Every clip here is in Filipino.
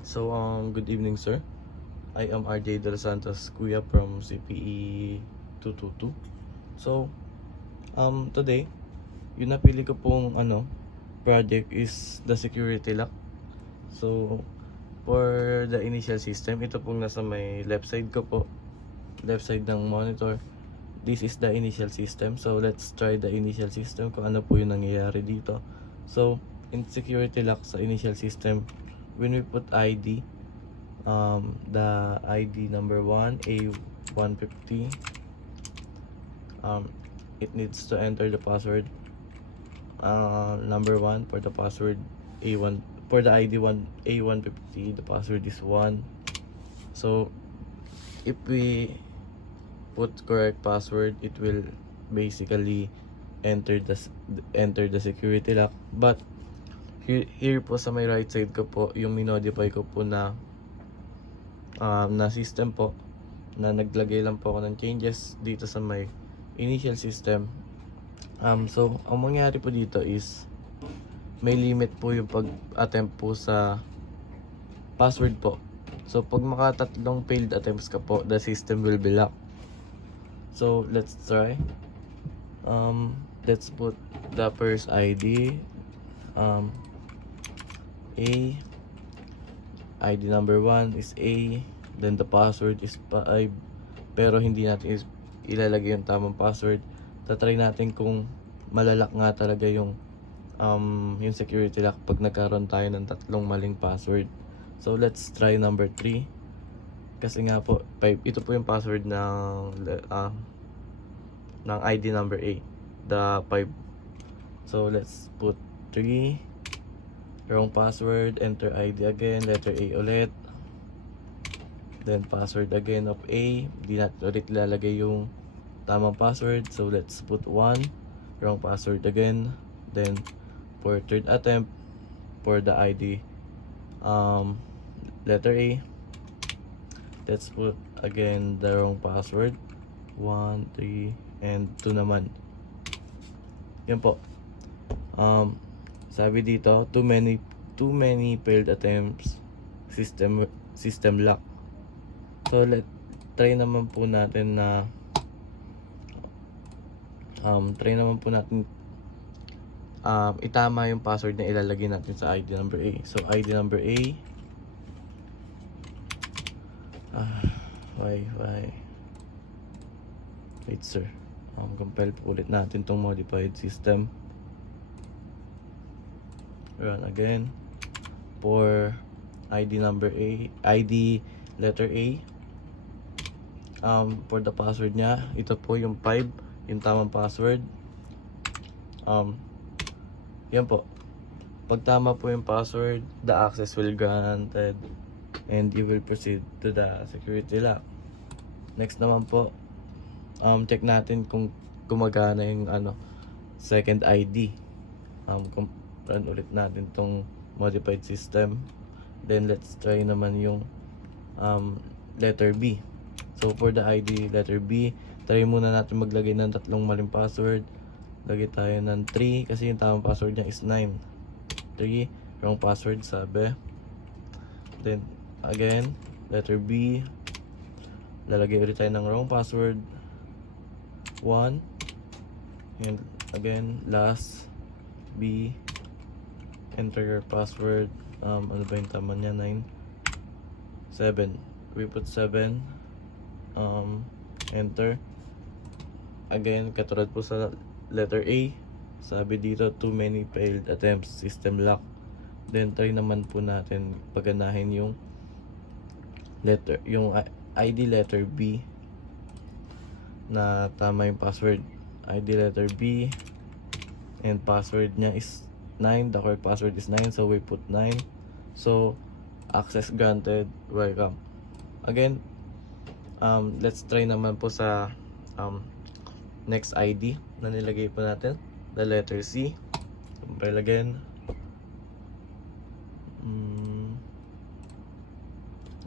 Good evening, sir. I am RJ De Los Santos Kuya from CPE 222. Today, yung napili ko pong project is the security lock. So, for the initial system, ito pong nasa may left side ko po, left side ng monitor. This is the initial system. So, let's try the initial system kung ano po yung nangyayari dito. So, in security lock sa initial system, when we put ID, the ID number 1 A150, it needs to enter the password number 1 for the password A1. For the ID 1 A150, the password is 1. So if we put correct password, it will basically enter the security lock. But here po sa may right side ko po, yung minodify ko po na system po, na naglagay lang po ako ng changes dito sa may initial system. So ang mangyari po dito is may limit po yung pag-attempt po sa password po. So pag makatatlong failed attempts ka po, the system will be locked. So let's try. Let's put the first ID, ID number 1 is A, then the password is 5, pero hindi natin ilalagay yung tamang password. Tatry natin kung malalak nga talaga yung security lock pag nagkaroon tayo ng tatlong maling password. So let's try number 3, kasi nga po 5, ito po yung password ng ID number A, the 5. So let's put 3, wrong password, enter ID again, letter A ulit, then password again of A, di natin ulit ilalagay yung tamang password. So let's put 1, wrong password again, then for third attempt for the ID letter A, let's put again the wrong password, 1, 3, and 2 naman. Yan po. Sabi dito, too many failed attempts, system lock. So try naman po natin na itama yung password na ilalagay natin sa ID number A. So ID number A, wait sir, compile po ulit natin tong modified system. Run again for ID number A, ID letter A. For the password niya, ito po yung 5, yung tamang password. Yan po. Pag tama po yung password, the access will granted and you will proceed to the security lock. Next naman po, check natin kung gumagana yung second ID. Run ulit natin tong modified system. Then let's try naman yung letter B. So for the ID letter B, try muna natin maglagay ng tatlong maling password. Lagay tayo ng 3 kasi yung tamang password niya is 9. 3, wrong password sabi. Then again, letter B, lalagay ulit tayo ng wrong password, 1, and again last B, enter your password. Ano ba yung tama niya? 9, 7. We put 7, enter. Again, katulad po sa letter A, sabi dito too many failed attempts, system lock. Then try naman po natin paganahin yung ID letter B na tama yung password. ID letter B and password niya is 9, the correct password is 9, so we put 9. So access granted, welcome. Again, let's try naman po sa next ID na nilagay po natin, the letter C. Compile again.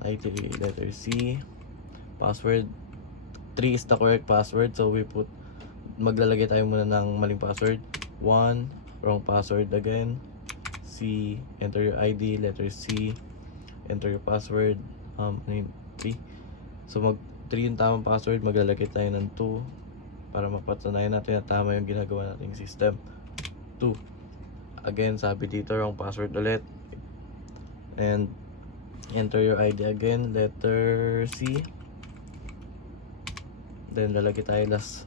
ID letter C, password 3 is the correct password, so maglalagay tayo muna ng maling password. 1, wrong password again. C, enter your ID letter C, enter your password, 3. So mag 3 yung tamang password, maglalagay tayo ng 2 para mapatunayan natin na tama yung ginagawa nating system. 2. Again, sabi dito wrong password ulit. And enter your ID again, letter C. Then lalagay tayo last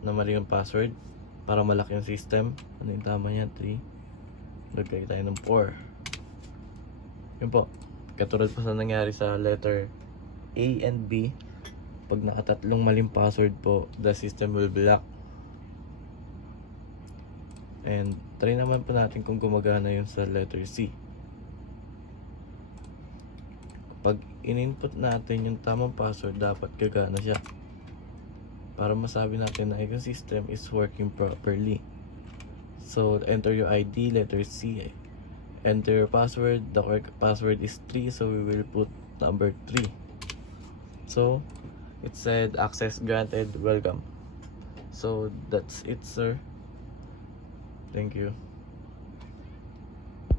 na mali yung password para malaki yung system. Ano yung tama niya? 3. Lagay tayo ng 4. Yun po. Katulad pa sa nangyari sa letter A and B, pag nakatatlong maling password po, the system will block. And try naman po natin kung gumagana yun sa letter C. Pag in-input natin yung tamang password, dapat gagana siya para masabi natin na yung system is working properly. So enter your ID, letter C. Enter your password. The correct password is 3, so we will put number 3. So it said access granted, welcome. So that's it, sir. Thank you.